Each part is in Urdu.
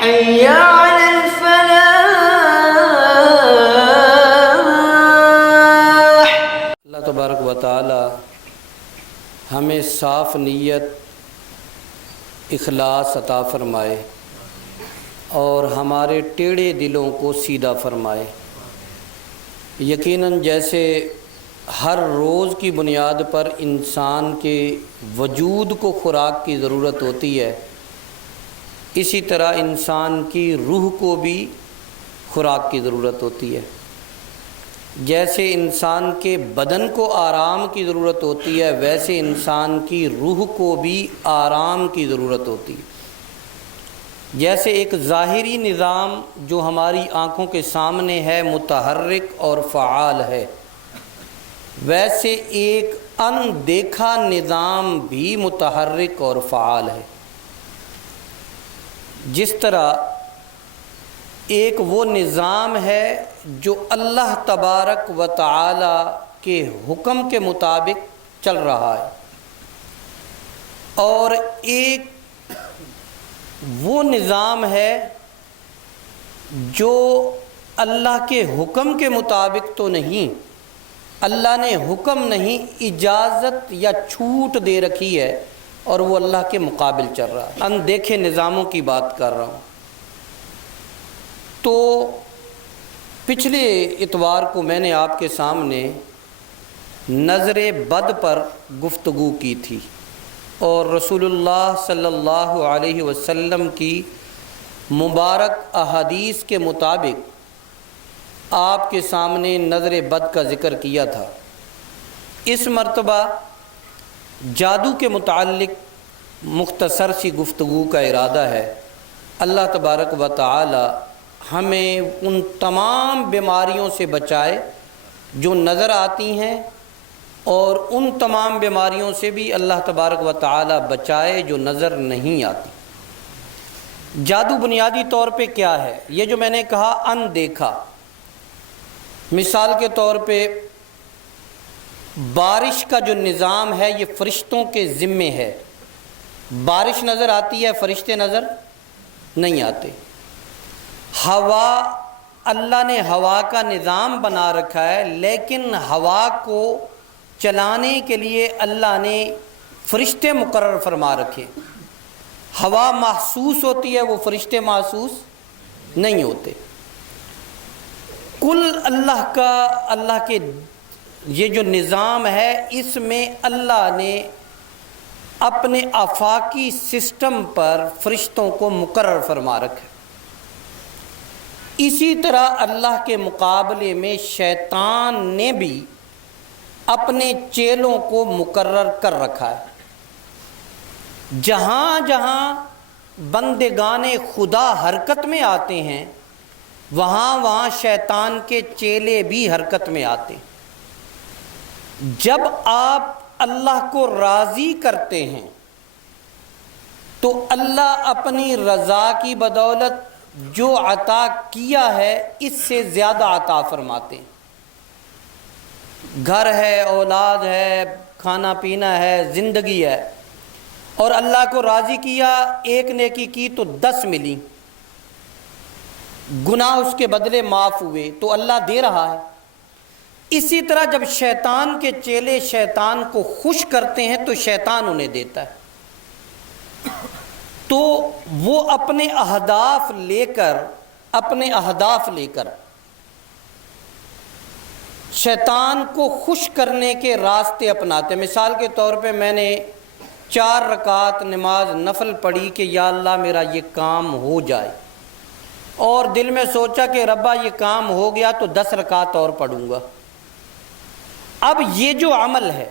حي على الفلاح۔ اللہ تبارک و تعالی ہمیں صاف نیت، اخلاص عطا فرمائے اور ہمارے ٹیڑھے دلوں کو سیدھا فرمائے۔ یقیناً جیسے ہر روز کی بنیاد پر انسان کے وجود کو خوراک کی ضرورت ہوتی ہے، اسی طرح انسان کی روح کو بھی خوراک کی ضرورت ہوتی ہے۔ جیسے انسان کے بدن کو آرام کی ضرورت ہوتی ہے، ویسے انسان کی روح کو بھی آرام کی ضرورت ہوتی ہے۔ جیسے ایک ظاہری نظام جو ہماری آنکھوں کے سامنے ہے، متحرک اور فعال ہے، ویسے ایک اندیکھا نظام بھی متحرک اور فعال ہے۔ جس طرح ایک وہ نظام ہے جو اللہ تبارک و تعالی کے حکم کے مطابق چل رہا ہے، اور ایک وہ نظام ہے جو اللہ کے حکم کے مطابق تو نہیں، اللہ نے حکم نہیں، اجازت یا چھوٹ دے رکھی ہے اور وہ اللہ کے مقابل چل رہا ہے۔ اندیکھے نظاموں کی بات کر رہا ہوں۔ تو پچھلے اتوار کو میں نے آپ کے سامنے نظر بد پر گفتگو کی تھی، اور رسول اللہ صلی اللہ علیہ وسلم کی مبارک احادیث کے مطابق آپ کے سامنے نظر بد کا ذکر کیا تھا۔ اس مرتبہ جادو کے متعلق مختصر سی گفتگو کا ارادہ ہے۔ اللہ تبارک و تعالی ہمیں ان تمام بیماریوں سے بچائے جو نظر آتی ہیں، اور ان تمام بیماریوں سے بھی اللہ تبارک و تعالی بچائے جو نظر نہیں آتی۔ جادو بنیادی طور پہ کیا ہے؟ یہ جو میں نے کہا اندیکھا، مثال کے طور پہ بارش کا جو نظام ہے یہ فرشتوں کے ذمے ہے۔ بارش نظر آتی ہے، فرشتے نظر نہیں آتے۔ ہوا، اللہ نے ہوا کا نظام بنا رکھا ہے، لیکن ہوا کو چلانے کے لیے اللہ نے فرشتے مقرر فرما رکھے۔ ہوا محسوس ہوتی ہے، وہ فرشتے محسوس نہیں ہوتے۔ کل اللہ کے یہ جو نظام ہے، اس میں اللہ نے اپنے آفاقی سسٹم پر فرشتوں کو مقرر فرما رکھا ہے۔ اسی طرح اللہ کے مقابلے میں شیطان نے بھی اپنے چیلوں کو مقرر کر رکھا ہے۔ جہاں جہاں بندگان خدا حرکت میں آتے ہیں، وہاں وہاں شیطان کے چیلے بھی حرکت میں آتے ہیں۔ جب آپ اللہ کو راضی کرتے ہیں تو اللہ اپنی رضا کی بدولت جو عطا کیا ہے اس سے زیادہ عطا فرماتے ہیں۔ گھر ہے، اولاد ہے، کھانا پینا ہے، زندگی ہے، اور اللہ کو راضی کیا، ایک نیکی کی تو 10 ملی، گناہ اس کے بدلے معاف ہوئے، تو اللہ دے رہا ہے۔ اسی طرح جب شیطان کے چیلے شیطان کو خوش کرتے ہیں تو شیطان انہیں دیتا ہے۔ تو وہ اپنے اہداف لے کر شیطان کو خوش کرنے کے راستے اپناتے ہیں۔ مثال کے طور پہ میں نے 4 رکعت نماز نفل پڑھی کہ یا اللہ میرا یہ کام ہو جائے، اور دل میں سوچا کہ ربا یہ کام ہو گیا تو 10 رکعت اور پڑھوں گا۔ اب یہ جو عمل ہے،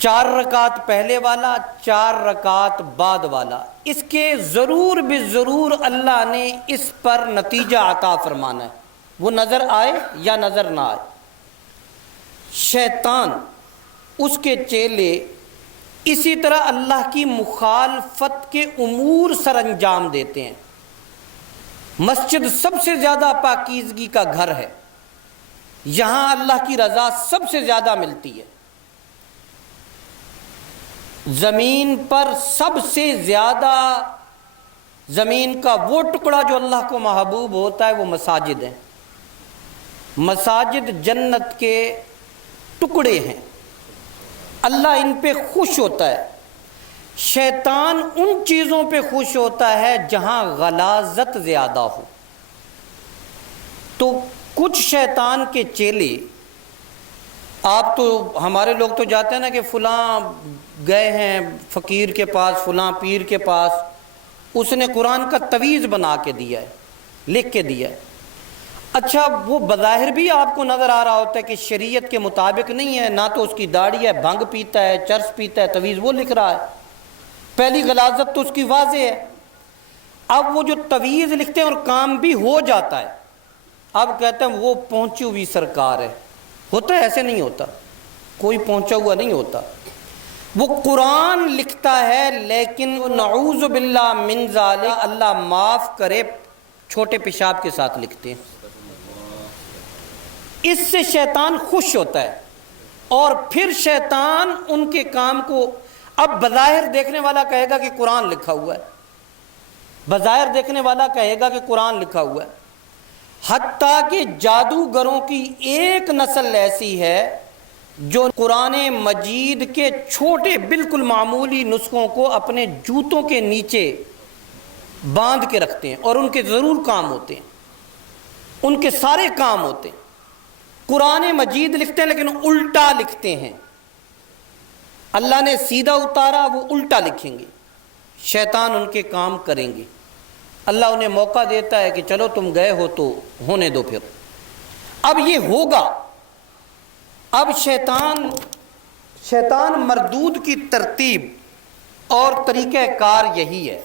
4 رکعت پہلے والا، 4 رکعت بعد والا، اس کے ضرور بالضرور اللہ نے اس پر نتیجہ عطا فرمانا ہے، وہ نظر آئے یا نظر نہ آئے۔ شیطان، اس کے چیلے اسی طرح اللہ کی مخالفت کے امور سر انجام دیتے ہیں۔ مسجد سب سے زیادہ پاکیزگی کا گھر ہے، یہاں اللہ کی رضا سب سے زیادہ ملتی ہے۔ زمین پر سب سے زیادہ زمین کا وہ ٹکڑا جو اللہ کو محبوب ہوتا ہے وہ مساجد ہیں۔ مساجد جنت کے ٹکڑے ہیں، اللہ ان پہ خوش ہوتا ہے۔ شیطان ان چیزوں پہ خوش ہوتا ہے جہاں غلاظت زیادہ ہو۔ تو کچھ شیطان کے چیلے، آپ تو ہمارے لوگ تو جاتے ہیں نا کہ فلاں گئے ہیں فقیر کے پاس، فلاں پیر کے پاس، اس نے قرآن کا تویز بنا کے دیا ہے، لکھ کے دیا ہے۔ اچھا وہ بظاہر بھی آپ کو نظر آ رہا ہوتا ہے کہ شریعت کے مطابق نہیں ہے، نہ تو اس کی داڑھی ہے، بھنگ پیتا ہے، چرس پیتا ہے، تویز وہ لکھ رہا ہے، پہلی غلاظت تو اس کی واضح ہے۔ اب وہ جو تویز لکھتے ہیں اور کام بھی ہو جاتا ہے، اب کہتے ہیں وہ پہنچی ہوئی سرکار ہے، ہوتا ہے؟ ایسے نہیں ہوتا، کوئی پہنچا ہوا نہیں ہوتا۔ وہ قرآن لکھتا ہے لیکن نعوذ باللہ من ذالک، اللہ معاف کرے، چھوٹے پیشاب کے ساتھ لکھتے ہیں۔ اس سے شیطان خوش ہوتا ہے، اور پھر شیطان ان کے کام کو، اب بظاہر دیکھنے والا کہے گا کہ قرآن لکھا ہوا ہے، بظاہر دیکھنے والا کہے گا کہ قرآن لکھا ہوا ہے۔ حتیٰ کہ جادوگروں کی ایک نسل ایسی ہے جو قرآن مجید کے چھوٹے بالکل معمولی نسخوں کو اپنے جوتوں کے نیچے باندھ کے رکھتے ہیں، اور ان کے ضرور کام ہوتے ہیں، ان کے سارے کام ہوتے ہیں۔ قرآن مجید لکھتے ہیں لیکن الٹا لکھتے ہیں، اللہ نے سیدھا اتارا، وہ الٹا لکھیں گے، شیطان ان کے کام کریں گے۔ اللہ انہیں موقع دیتا ہے کہ چلو تم گئے ہو تو ہونے دو پھر۔ اب یہ ہوگا، اب شیطان مردود کی ترتیب اور طریقہ کار یہی ہے،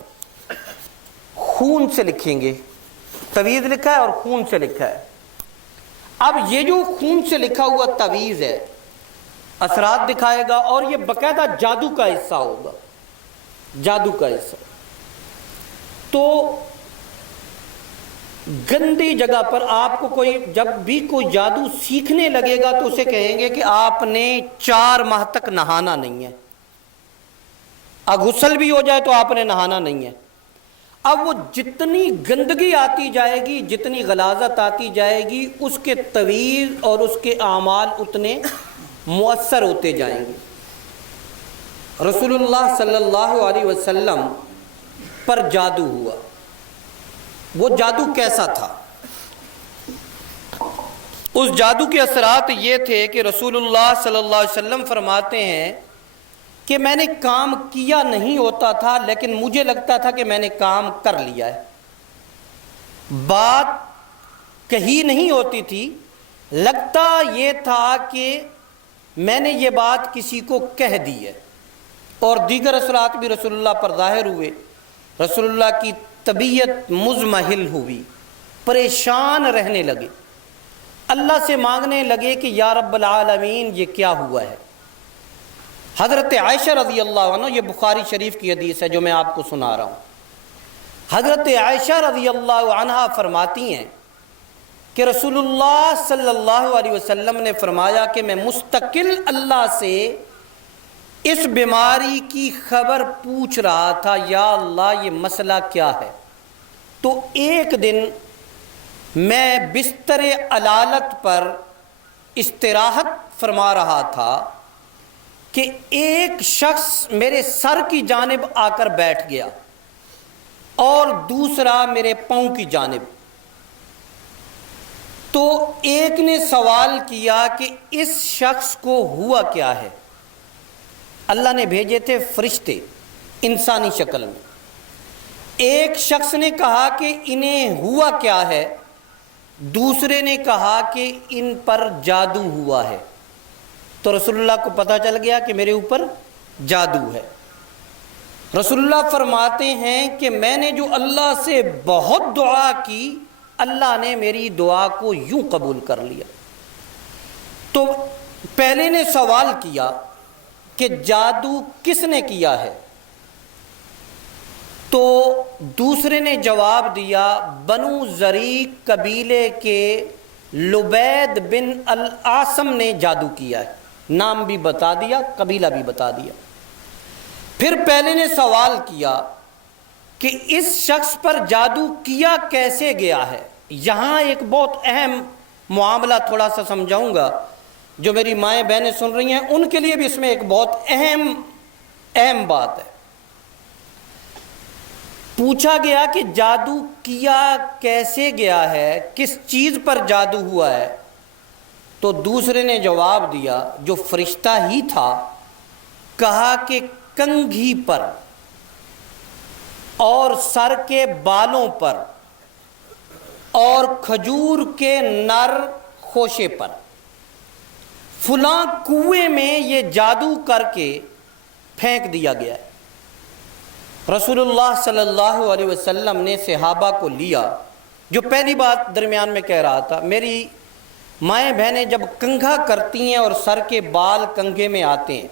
خون سے لکھیں گے، تویز لکھا ہے اور خون سے لکھا ہے۔ اب یہ جو خون سے لکھا ہوا تویز ہے اثرات دکھائے گا، اور یہ باقاعدہ جادو کا حصہ ہوگا، جادو کا حصہ۔ تو گندی جگہ پر آپ کو کوئی، جب بھی کوئی جادو سیکھنے لگے گا تو اسے کہیں گے کہ آپ نے 4 ماہ تک نہانا نہیں ہے، غسل بھی ہو جائے تو آپ نے نہانا نہیں ہے۔ اب وہ جتنی گندگی آتی جائے گی، جتنی غلاظت آتی جائے گی، اس کے تویز اور اس کے اعمال اتنے مؤثر ہوتے جائیں گے۔ رسول اللہ صلی اللہ علیہ وسلم پر جادو ہوا، وہ جادو کیسا تھا؟ اس جادو کے اثرات یہ تھے کہ رسول اللہ صلی اللہ علیہ وسلم فرماتے ہیں کہ میں نے کام کیا نہیں ہوتا تھا لیکن مجھے لگتا تھا کہ میں نے کام کر لیا ہے، بات کہی نہیں ہوتی تھی، لگتا یہ تھا کہ میں نے یہ بات کسی کو کہہ دی ہے۔ اور دیگر اثرات بھی رسول اللہ پر ظاہر ہوئے، رسول اللہ کی طبیعت مزمحل ہوئی، پریشان رہنے لگے، اللہ سے مانگنے لگے کہ یا رب العالمین یہ کیا ہوا ہے۔ حضرت عائشہ رضی اللہ عنہ، یہ بخاری شریف کی حدیث ہے جو میں آپ کو سنا رہا ہوں، حضرت عائشہ رضی اللہ عنہ فرماتی ہیں کہ رسول اللہ صلی اللہ علیہ وسلم نے فرمایا کہ میں مستقل اللہ سے اس بیماری کی خبر پوچھ رہا تھا، یا اللہ یہ مسئلہ کیا ہے۔ تو ایک دن میں بستر علالت پر استراحت فرما رہا تھا کہ ایک شخص میرے سر کی جانب آ کر بیٹھ گیا اور دوسرا میرے پاؤں کی جانب۔ تو ایک نے سوال کیا کہ اس شخص کو ہوا کیا ہے؟ اللہ نے بھیجے تھے فرشتے انسانی شکل میں۔ ایک شخص نے کہا کہ انہیں ہوا کیا ہے، دوسرے نے کہا کہ ان پر جادو ہوا ہے۔ تو رسول اللہ کو پتہ چل گیا کہ میرے اوپر جادو ہے۔ رسول اللہ فرماتے ہیں کہ میں نے جو اللہ سے بہت دعا کی، اللہ نے میری دعا کو یوں قبول کر لیا۔ تو پہلے نے سوال کیا کہ جادو کس نے کیا ہے؟ تو دوسرے نے جواب دیا بنو زریق قبیلے کے لبید بن العاصم نے جادو کیا ہے، نام بھی بتا دیا، قبیلہ بھی بتا دیا۔ پھر پہلے نے سوال کیا کہ اس شخص پر جادو کیا کیسے گیا ہے۔ یہاں ایک بہت اہم معاملہ تھوڑا سا سمجھاؤں گا، جو میری مائیں بہنیں سن رہی ہیں ان کے لیے بھی اس میں ایک بہت اہم بات ہے۔ پوچھا گیا کہ جادو کیا کیسے گیا ہے، کس چیز پر جادو ہوا ہے، تو دوسرے نے جواب دیا جو فرشتہ ہی تھا، کہا کہ کنگھی پر اور سر کے بالوں پر اور کھجور کے نر خوشے پر فلاں کنویں میں یہ جادو کر کے پھینک دیا گیا ہے۔ رسول اللہ صلی اللہ علیہ وسلم نے صحابہ کو لیا، جو پہلی بات درمیان میں کہہ رہا تھا، میری مائیں بہنیں جب کنگھا کرتی ہیں اور سر کے بال کنگھے میں آتے ہیں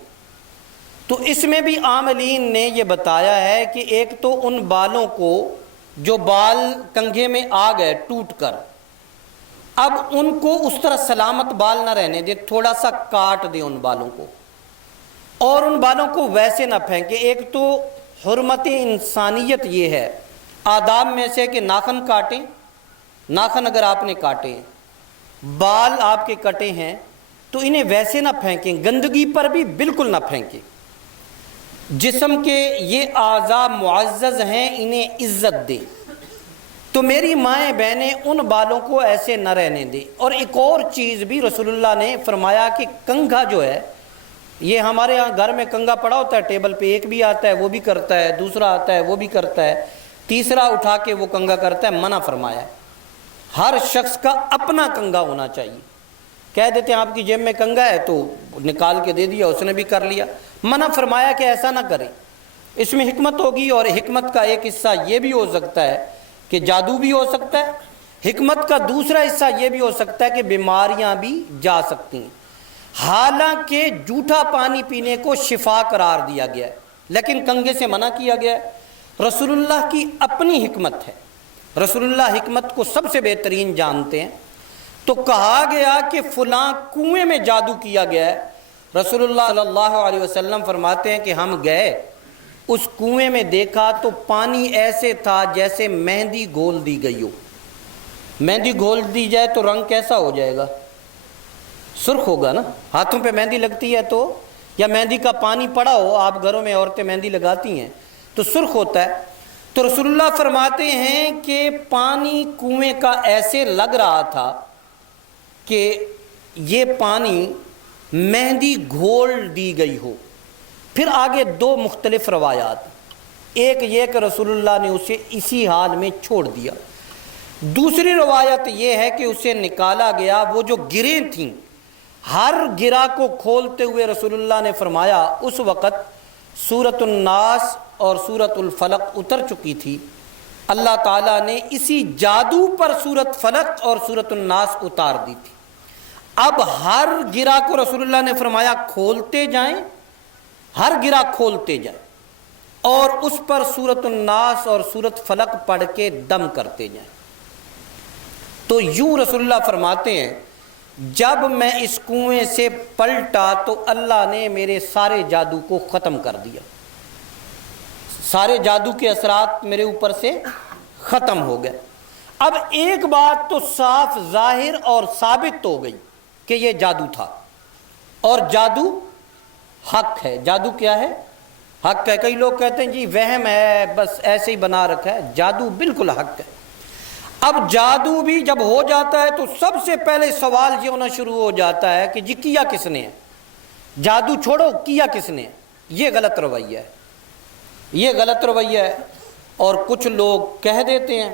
تو اس میں بھی عاملین نے یہ بتایا ہے کہ ایک تو ان بالوں کو جو بال کنگھے میں آ گئے ٹوٹ کر، اب ان کو اس طرح سلامت بال نہ رہنے دے، تھوڑا سا کاٹ دے ان بالوں کو، اور ان بالوں کو ویسے نہ پھینکے۔ ایک تو حرمت انسانیت یہ ہے آداب میں سے کہ ناخن کاٹیں، ناخن اگر آپ نے کاٹے، بال آپ کے کٹے ہیں تو انہیں ویسے نہ پھینکیں، گندگی پر بھی بالکل نہ پھینکیں۔ جسم کے یہ اعضاء معزز ہیں، انہیں عزت دیں۔ تو میری مائیں بہنیں ان بالوں کو ایسے نہ رہنے دیں۔ اور ایک اور چیز بھی رسول اللہ نے فرمایا کہ کنگھا جو ہے، یہ ہمارے ہاں گھر میں کنگھا پڑا ہوتا ہے ٹیبل پہ، ایک بھی آتا ہے وہ بھی کرتا ہے، دوسرا آتا ہے وہ بھی کرتا ہے، تیسرا اٹھا کے وہ کنگھا کرتا ہے، منع فرمایا ہے۔ ہر شخص کا اپنا کنگھا ہونا چاہیے۔ کہہ دیتے ہیں آپ کی جیب میں کنگھا ہے تو نکال کے دے دیا، اس نے بھی کر لیا، منع فرمایا کہ ایسا نہ کریں۔ اس میں حکمت ہوگی، اور حکمت کا ایک حصہ یہ بھی ہو سکتا ہے کہ جادو بھی ہو سکتا ہے، حکمت کا دوسرا حصہ یہ بھی ہو سکتا ہے کہ بیماریاں بھی جا سکتی ہیں۔ حالانکہ جھوٹا پانی پینے کو شفا قرار دیا گیا ہے، لیکن کنگھے سے منع کیا گیا ہے۔ رسول اللہ کی اپنی حکمت ہے، رسول اللہ حکمت کو سب سے بہترین جانتے ہیں۔ تو کہا گیا کہ فلاں کنویں میں جادو کیا گیا ہے۔ رسول اللہ صلی اللہ علیہ وسلم فرماتے ہیں کہ ہم گئے، اس کنویں میں دیکھا تو پانی ایسے تھا جیسے مہندی گھول دی گئی ہو۔ مہندی گھول دی جائے تو رنگ کیسا ہو جائے گا؟ سرخ ہوگا نا۔ ہاتھوں پہ مہندی لگتی ہے تو، یا مہندی کا پانی پڑا ہو، آپ گھروں میں عورتیں مہندی لگاتی ہیں تو سرخ ہوتا ہے۔ تو رسول اللہ فرماتے ہیں کہ پانی کنویں کا ایسے لگ رہا تھا کہ یہ پانی مہندی گھول دی گئی ہو۔ پھر آگے دو مختلف روایات، ایک یہ کہ رسول اللہ نے اسے اسی حال میں چھوڑ دیا، دوسری روایت یہ ہے کہ اسے نکالا گیا۔ وہ جو گریں تھیں، ہر گرہ کو کھولتے ہوئے رسول اللہ نے فرمایا اس وقت سورۃ الناس اور سورۃ الفلق اتر چکی تھی، اللہ تعالیٰ نے اسی جادو پر سورۃ فلق اور سورۃ الناس اتار دی تھی۔ اب ہر گرہ کو رسول اللہ نے فرمایا کھولتے جائیں، ہر گرہ کھولتے جائیں، اور اس پر سورۃ الناس اور سورۃ فلق پڑھ کے دم کرتے جائیں۔ تو یوں رسول اللہ فرماتے ہیں جب میں اس کنویں سے پلٹا تو اللہ نے میرے سارے جادو کو ختم کر دیا، سارے جادو کے اثرات میرے اوپر سے ختم ہو گئے۔ اب ایک بات تو صاف ظاہر اور ثابت ہو گئی کہ یہ جادو تھا، اور جادو حق ہے۔ جادو کیا ہے؟ حق ہے۔ کئی لوگ کہتے ہیں جی وہم ہے، بس ایسے ہی بنا رکھا ہے، جادو بالکل حق ہے۔ اب جادو بھی جب ہو جاتا ہے تو سب سے پہلے سوال یہ ہونا شروع ہو جاتا ہے کہ جی کیا کس نے ہے؟ جادو چھوڑو، کیا کس نے ہے؟ یہ غلط رویہ ہے، یہ غلط رویہ ہے۔ اور کچھ لوگ کہہ دیتے ہیں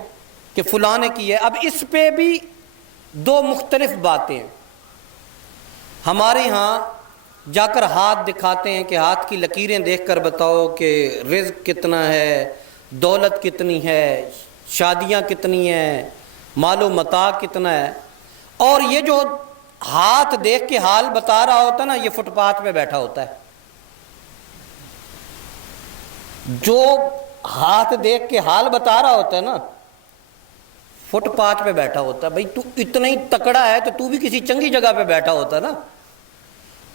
کہ فلاں نے کی ہے۔ اب اس پہ بھی دو مختلف باتیں ہیں۔ ہمارے ہاں جا کر ہاتھ دکھاتے ہیں کہ ہاتھ کی لکیریں دیکھ کر بتاؤ کہ رزق کتنا ہے، دولت کتنی ہے، شادیاں کتنی ہیں، مال و متاع کتنا ہے۔ اور یہ جو ہاتھ دیکھ کے حال بتا رہا ہوتا ہے نا، یہ فٹ پاتھ پہ بیٹھا ہوتا ہے۔ جو ہاتھ دیکھ کے حال بتا رہا ہوتا ہے نا، فٹ پاتھ پہ بیٹھا ہوتا ہے۔ بھائی تو اتنا ہی تکڑا ہے تو تو بھی کسی چنگی جگہ پہ بیٹھا ہوتا نا۔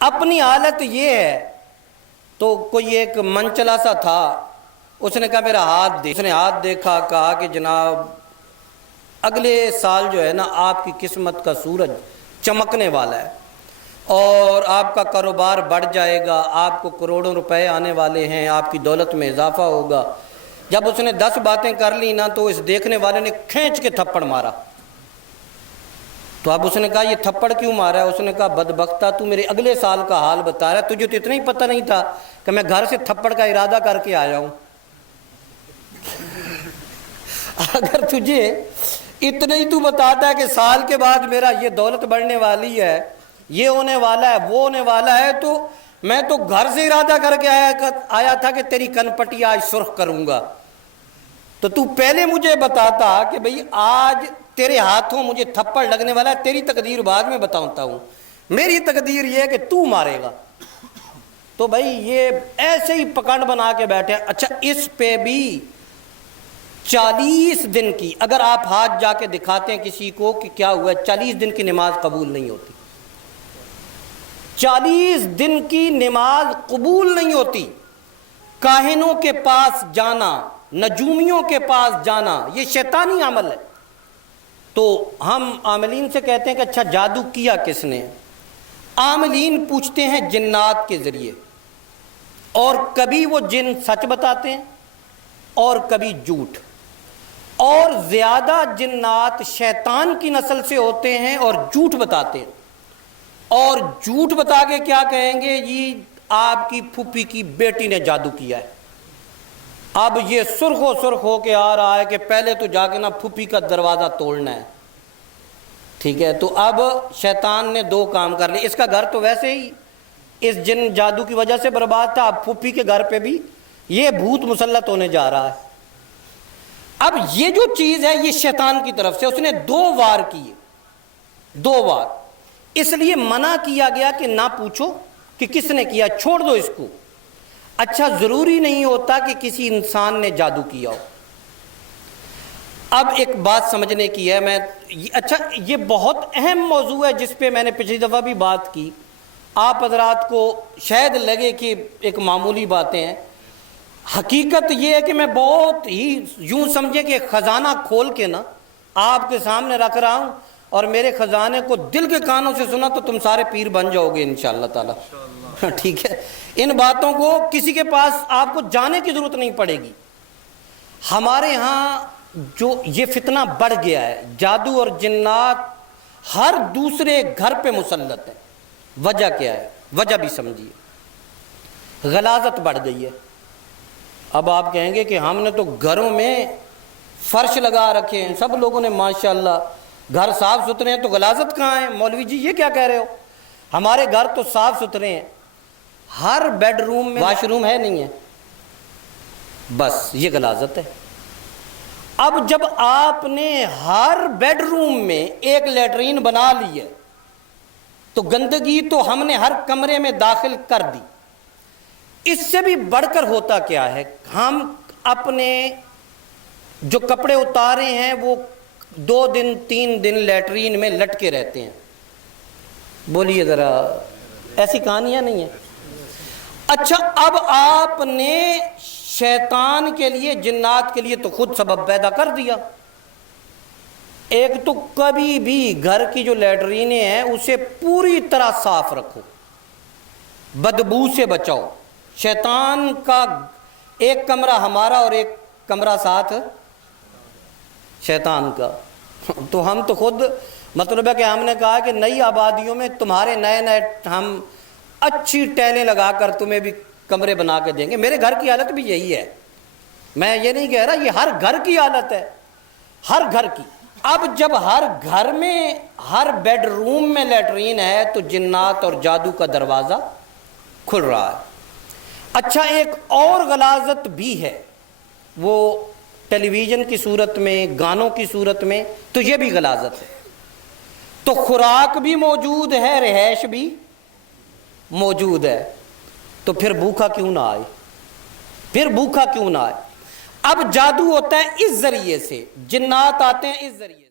اپنی حالت یہ ہے۔ تو کوئی ایک منچلا سا تھا، اس نے کہا میرا ہاتھ دیکھ، اس نے ہاتھ دیکھا، کہا کہ جناب اگلے سال جو ہے نا آپ کی قسمت کا سورج چمکنے والا ہے اور آپ کا کاروبار بڑھ جائے گا، آپ کو کروڑوں روپے آنے والے ہیں، آپ کی دولت میں اضافہ ہوگا۔ جب اس نے 10 باتیں کر لی نا تو اس دیکھنے والے نے کھینچ کے تھپڑ مارا۔ تو اب اس نے کہا یہ تھپڑ کیوں مارا ہے؟ اس نے کہا بدبختہ تو میرے اگلے سال کا حال بتا رہا ہے، تجھے تو اتنا ہی پتہ نہیں تھا کہ میں گھر سے تھپڑ کا ارادہ کر کے آیا ہوں۔ اگر تجھے اتنا ہی تو بتاتا ہے کہ سال کے بعد میرا یہ دولت بڑھنے والی ہے، یہ ہونے والا ہے، وہ ہونے والا ہے، تو میں تو گھر سے ارادہ کر کے آیا تھا کہ تیری کن پٹی آج سرخ کروں گا، تو پہلے مجھے بتاتا کہ بھئی آج تیرے ہاتھوں مجھے تھپڑ لگنے والا ہے، تیری تقدیر بعد میں بتاتا ہوں، میری تقدیر یہ ہے کہ تو مارے گا۔ تو بھئی یہ ایسے ہی پکڑ بنا کے بیٹھے۔ اچھا اس پہ بھی 40 دن کی، اگر آپ ہاتھ جا کے دکھاتے ہیں کسی کو کہ کیا ہوا ہے، 40 دن کی نماز قبول نہیں ہوتی، 40 دن کی نماز قبول نہیں ہوتی۔ کاہنوں کے پاس جانا، نجومیوں کے پاس جانا، یہ شیطانی عمل ہے۔ تو ہم عاملین سے کہتے ہیں کہ اچھا جادو کیا کس نے؟ عاملین پوچھتے ہیں جنات کے ذریعے، اور کبھی وہ جن سچ بتاتے ہیں اور کبھی جھوٹ، اور زیادہ جنات شیطان کی نسل سے ہوتے ہیں اور جھوٹ بتاتے ہیں، اور جھوٹ بتا کے کیا کہیں گے، یہ آپ کی پھوپھی کی بیٹی نے جادو کیا ہے۔ اب یہ سرخ ہو کے آ رہا ہے کہ پہلے تو جا کے نا پھوپھی کا دروازہ توڑنا ہے، ٹھیک ہے؟ تو اب شیطان نے 2 کام کر لیے، اس کا گھر تو ویسے ہی اس جن جادو کی وجہ سے برباد تھا، اب پھوپھی کے گھر پہ بھی یہ بھوت مسلط ہونے جا رہا ہے۔ اب یہ جو چیز ہے یہ شیطان کی طرف سے، اس نے 2 وار کیے، 2 وار، اس لیے منع کیا گیا کہ نہ پوچھو کہ کس نے کیا، چھوڑ دو اس کو۔ اچھا ضروری نہیں ہوتا کہ کسی انسان نے جادو کیا ہو۔ اب ایک بات سمجھنے کی ہے، اچھا یہ بہت اہم موضوع ہے جس پہ میں نے پچھلی دفعہ بھی بات کی، آپ حضرات کو شاید لگے کہ ایک معمولی باتیں ہیں، حقیقت یہ ہے کہ میں بہت ہی یوں سمجھے کہ خزانہ کھول کے نا آپ کے سامنے رکھ رہا ہوں، اور میرے خزانے کو دل کے کانوں سے سنا تو تم سارے پیر بن جاؤ گے انشاءاللہ تعالی، ٹھیک ہے؟ ان باتوں کو کسی کے پاس آپ کو جانے کی ضرورت نہیں پڑے گی۔ ہمارے ہاں جو یہ فتنہ بڑھ گیا ہے، جادو اور جنات ہر دوسرے گھر پہ مسلط ہے، وجہ کیا ہے؟ وجہ بھی سمجھیے، غلاظت بڑھ گئی ہے۔ اب آپ کہیں گے کہ ہم نے تو گھروں میں فرش لگا رکھے ہیں، سب لوگوں نے ماشاءاللہ گھر صاف ستھرے ہیں، تو غلاظت کہاں ہے؟ مولوی جی یہ کیا کہہ رہے ہو؟ ہمارے گھر تو صاف ستھرے ہیں، ہر بیڈ روم میں واش روم ہے نہیں ہے، بس یہ غلاظت ہے۔ اب جب آپ نے ہر بیڈ روم میں ایک لیٹرین بنا لی ہے تو گندگی تو ہم نے ہر کمرے میں داخل کر دی۔ اس سے بھی بڑھ کر ہوتا کیا ہے، ہم اپنے جو کپڑے اتارے ہیں وہ 2 دن 3 دن لیٹرین میں لٹکے رہتے ہیں۔ بولیے ذرا، ایسی کہانیاں نہیں ہیں؟ اچھا اب آپ نے شیطان کے لیے، جنات کے لیے تو خود سبب پیدا کر دیا۔ ایک تو کبھی بھی گھر کی جو لیٹرینیں ہیں اسے پوری طرح صاف رکھو، بدبو سے بچاؤ۔ شیطان کا ایک کمرہ ہمارا اور ایک کمرہ ساتھ شیطان کا، تو ہم تو خود مطلب ہے کہ ہم نے کہا کہ نئی آبادیوں میں تمہارے نئے ہم اچھی ٹیلیں لگا کر تمہیں بھی کمرے بنا کے دیں گے۔ میرے گھر کی حالت بھی یہی ہے، میں یہ نہیں کہہ رہا، یہ ہر گھر کی حالت ہے، ہر گھر کی۔ اب جب ہر گھر میں ہر بیڈ روم میں لیٹرین ہے تو جنات اور جادو کا دروازہ کھل رہا ہے۔ اچھا ایک اور غلاظت بھی ہے، وہ ٹیلی ویژن کی صورت میں، گانوں کی صورت میں، تو یہ بھی غلاظت ہے۔ تو خوراک بھی موجود ہے، رہائش بھی موجود ہے، تو پھر بھوکا کیوں نہ آئے؟ پھر بھوکا کیوں نہ آئے؟ اب جادو ہوتا ہے اس ذریعے سے، جنات آتے ہیں اس ذریعے سے۔